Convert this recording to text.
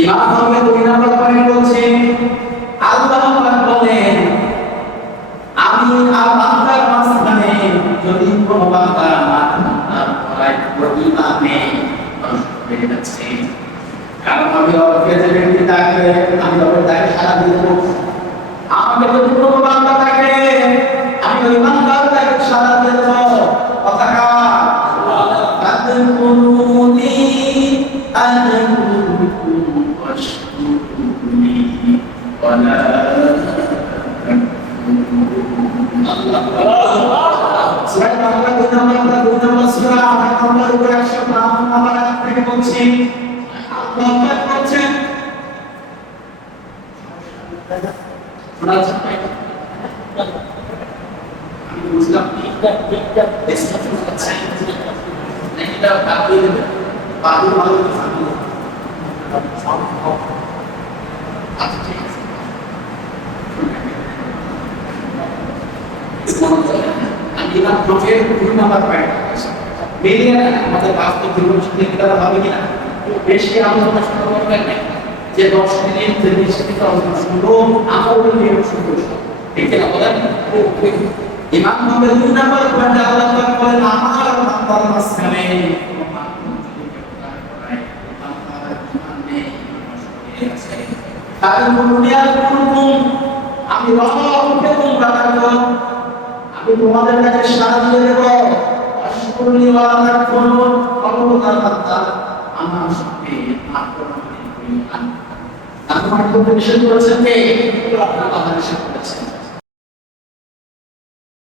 ইমাম হবে 2 নম্বর পয়েন্ট বলছে আল্লাহ পাক বলেন আমি আর বান্দার মাঝখানে যদি কোনো বান্দা মাথা করায় প্রতিমানে হয়ে যাচ্ছে কারণ আমি প্রেসিডেন্টকে ডাকলে আমি ওর ডাকে সারা দিয়ে দেবো আমাকে যদি কোনো বান্দা ডাকে আমি ওই বান্দার ডাকে সারা দিয়ে দেবো কথা কা আদকুরুনি আদকুরুকুম ওয়াশকুরুনি ওয়ালা সূরা বাকারা 2 নম্বর সূরা নম্বর 152 নম্বর আয়াত থেকে বলছি আল্লাহ পাক বলেন শোনা যাচ্ছে আমি বুঝলাম এটা বেস্ট অফ আছে এটা আপনি বাবু ভালো জানেন আচ্ছা ঠিক আছে আমি না প্রফের 2 নম্বর পয়েন্ট মিলিয়ে আমাদের বাস্তব জীবন সাথে এটা হবে কিনা বেশি আলোচনা শুরু করবেন না যে 10 মিনিট যে 20 মিনিট আলোচনা শুরু আমল নিয়ে শুরু করব ঠিক আছে বলেন ইমাম হবে 2 নম্বর পয়েন্ট আল্লাহ পাক বলেন আমার বান্দার মাঝখানে তাদের দুনিয়ার কোন আমি রহমতে তোমরা থাকো আমি তোমাদের কাছে সাড়া দিয়ে দেব অশুকরনি ওয়ালা কোন অবদান দাতা আমার সাথে আত্মরক্ষা করি আমি তোমাকে নিষেধ করেছেন কে আল্লাহ নিষেধ